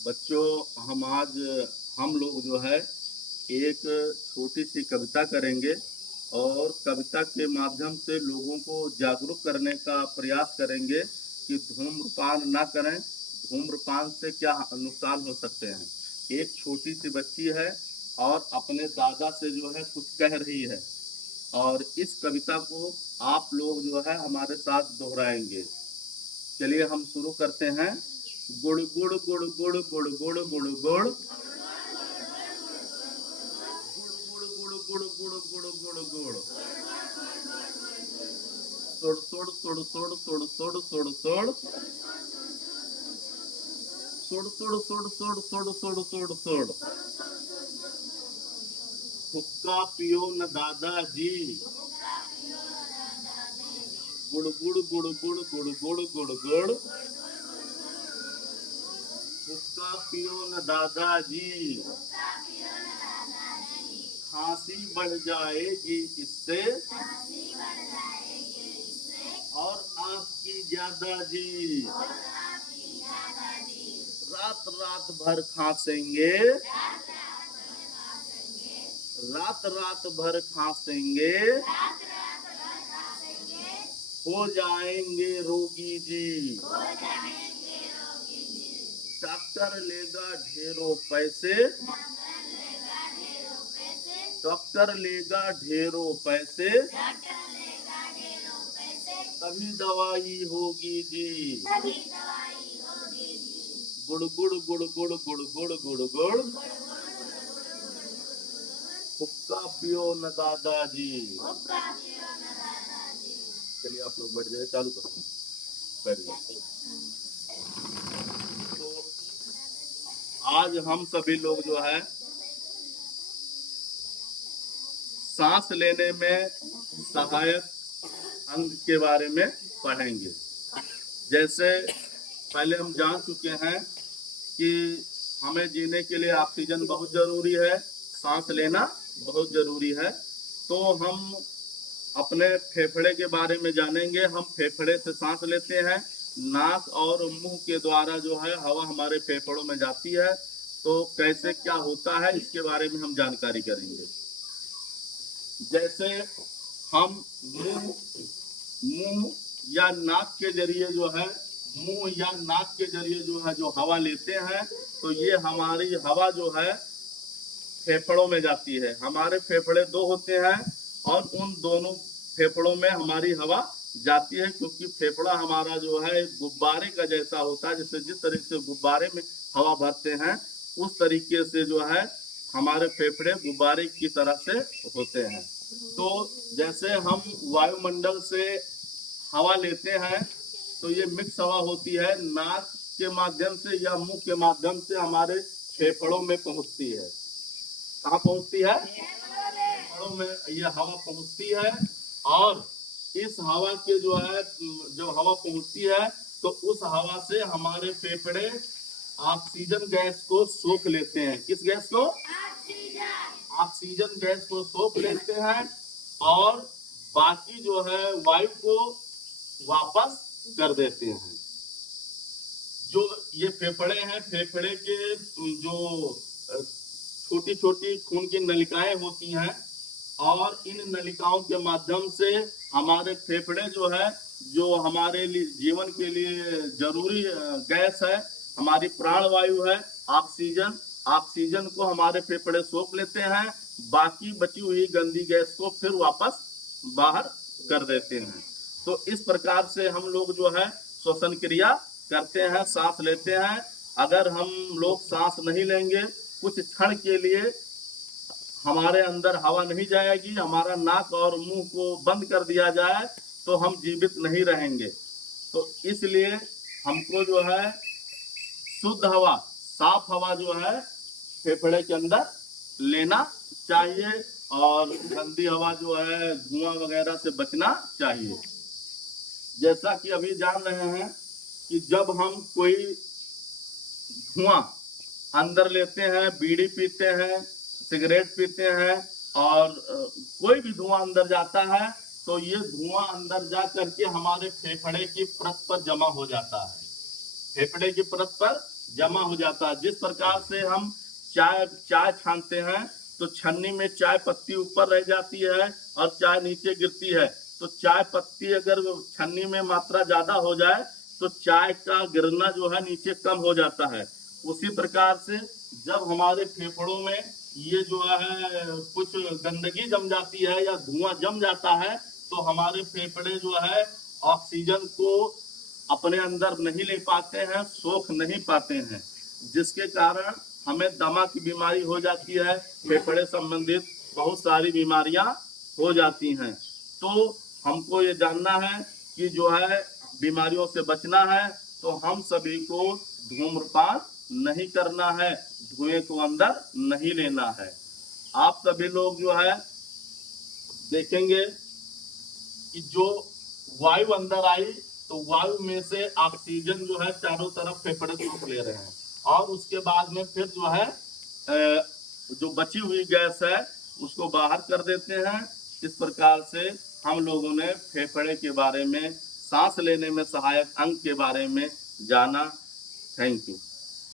बच्चों, हम लोग जो है एक छोटी सी कविता करेंगे और कविता के माध्यम से लोगों को जागरूक करने का प्रयास करेंगे कि धूम्रपान ना करें। धूम्रपान से क्या नुकसान हो सकते हैं। एक छोटी सी बच्ची है और अपने दादा से जो है कुछ कह रही है, और इस कविता को आप लोग जो है हमारे साथ दोहराएंगे। चलिए हम शुरू करते हैं। गुड़ गुड़ गुड़ गुड़ गुड़ गुड़ गुड़ गुड़ गुड़ गुड़ गुड़ गुड़ गुड़ गुड़ गुड़ सोड़ सोड़ सोड़ सोड़ सोड़ सोड़ सोड़ सोड़ सोड़ सोड़ सोड़ सोड़ सोड़ सोड़ सोड़ सोड़ हुक्का पियो न दादाजी। गुड़ गुड़ गुड़ गुड़ गुड़ गुड़ गुड़ गुड़ हुक्का पियो न दादाजी। खांसी बढ़ जाएगी इससे और आपकी ज्यादा जी। रात रात भर खांसेंगे, रात रात भर खांसेंगे, हो जाएंगे रोगी जी। डॉक्टर लेगा ढेरों पैसे, डॉक्टर लेगा ढेरों पैसे, तभी दवाई होगी जी। गुड़ गुड़ गुड़ गुड़ गुड़ गुड़ गुड़ गुड़ हुक्का पियो न दादाजी। चलिए आप लोग बैठ जाए, चालू करो, बैठ जाए। तो आज हम सभी लोग जो है सांस लेने में सहायक अंग के बारे में पढ़ेंगे। जैसे पहले हम जान चुके हैं कि हमें जीने के लिए ऑक्सीजन बहुत जरूरी है, सांस लेना बहुत जरूरी है। तो हम अपने फेफड़े के बारे में जानेंगे। हम फेफड़े से सांस लेते हैं, नाक और मुंह के द्वारा जो है हवा हमारे फेफड़ों में जाती है। तो कैसे क्या होता है इसके बारे में हम जानकारी करेंगे। जैसे हम मुंह मुंह या नाक के जरिए जो है मुंह या नाक के जरिए जो है जो हवा लेते हैं, तो ये हमारी हवा जो है फेफड़ों में जाती है। हमारे फेफड़े दो होते हैं और उन दोनों फेफड़ों में हमारी हवा जाती है, क्योंकि फेफड़ा हमारा जो है गुब्बारे का जैसा होता है। जैसे जिस तरीके से गुब्बारे में हवा भरते हैं, उस तरीके से जो है हमारे फेफड़े गुब्बारे की तरह से होते हैं। तो जैसे हम वायुमंडल से हवा लेते हैं, तो ये मिक्स हवा होती है, नाक के माध्यम से या मुंह के माध्यम से हमारे फेफड़ों में पहुंचती है। कहाँ पहुंचती है? फेफड़ों में ये हवा पहुंचती है। और इस हवा के जो है जब हवा पहुंचती है, तो उस हवा से हमारे फेफड़े ऑक्सीजन गैस को सोख लेते हैं। किस गैस को? ऑक्सीजन गैस को सोख लेते हैं और बाकी जो है वायु को वापस कर देते हैं। जो ये फेफड़े हैं, फेफड़े के जो छोटी छोटी खून की नलिकाएं होती हैं, और इन नलिकाओं के माध्यम से हमारे फेफड़े जो है, जो हमारे लिए जीवन के लिए जरूरी गैस है, हमारी प्राणवायु है ऑक्सीजन, ऑक्सीजन को हमारे फेफड़े सोख लेते हैं। बाकी बची हुई गंदी गैस को फिर वापस बाहर कर देते हैं। तो इस प्रकार से हम लोग जो है श्वसन क्रिया करते हैं, सांस लेते हैं। अगर हम लोग सांस नहीं लेंगे, कुछ क्षण के लिए हमारे अंदर हवा नहीं जाएगी, हमारा नाक और मुंह को बंद कर दिया जाए, तो हम जीवित नहीं रहेंगे। तो इसलिए हमको जो है शुद्ध हवा, साफ हवा जो है फेफड़े के अंदर लेना चाहिए, और गंदी हवा जो है धुआं वगैरह से बचना चाहिए। जैसा कि अभी जान रहे हैं कि जब हम कोई धुआं अंदर लेते हैं, बीड़ी पीते हैं, सिगरेट पीते हैं, और कोई भी धुआं अंदर जाता है, तो ये धुआं अंदर जा करके हमारे फेफड़े की परत पर जमा हो जाता है। फेफड़े की परत पर जमा हो जाता है। जिस प्रकार से हम चाय चाय छानते हैं तो छन्नी में चाय पत्ती ऊपर रह जाती है और चाय नीचे गिरती है, तो चाय पत्ती अगर छन्नी में मात्रा ज्यादा हो जाए तो चाय का गिरना जो है नीचे कम हो जाता है। उसी प्रकार से जब हमारे फेफड़ों में ये जो है कुछ गंदगी जम जाती है या धुआं जम जाता है तो हमारे फेफड़े जो है ऑक्सीजन को अपने अंदर नहीं ले पाते हैं, सोख नहीं पाते हैं, जिसके कारण हमें दमा की बीमारी हो जाती है, फेफड़े संबंधित बहुत सारी बीमारियां हो जाती हैं। तो हमको ये जानना है कि जो है बीमारियों से बचना है तो हम सभी को धूम्रपान नहीं करना है, धुएं को अंदर नहीं लेना है। आप सभी लोग जो है देखेंगे कि जो वायु अंदर आई तो वायु में से ऑक्सीजन जो है चारों तरफ फेफड़े सोख ले रहे हैं और उसके बाद में फिर जो है जो बची हुई गैस है उसको बाहर कर देते हैं। इस प्रकार से हम लोगों ने फेफड़े के बारे में, सांस लेने में सहायक अंग के बारे में जाना। Thank you.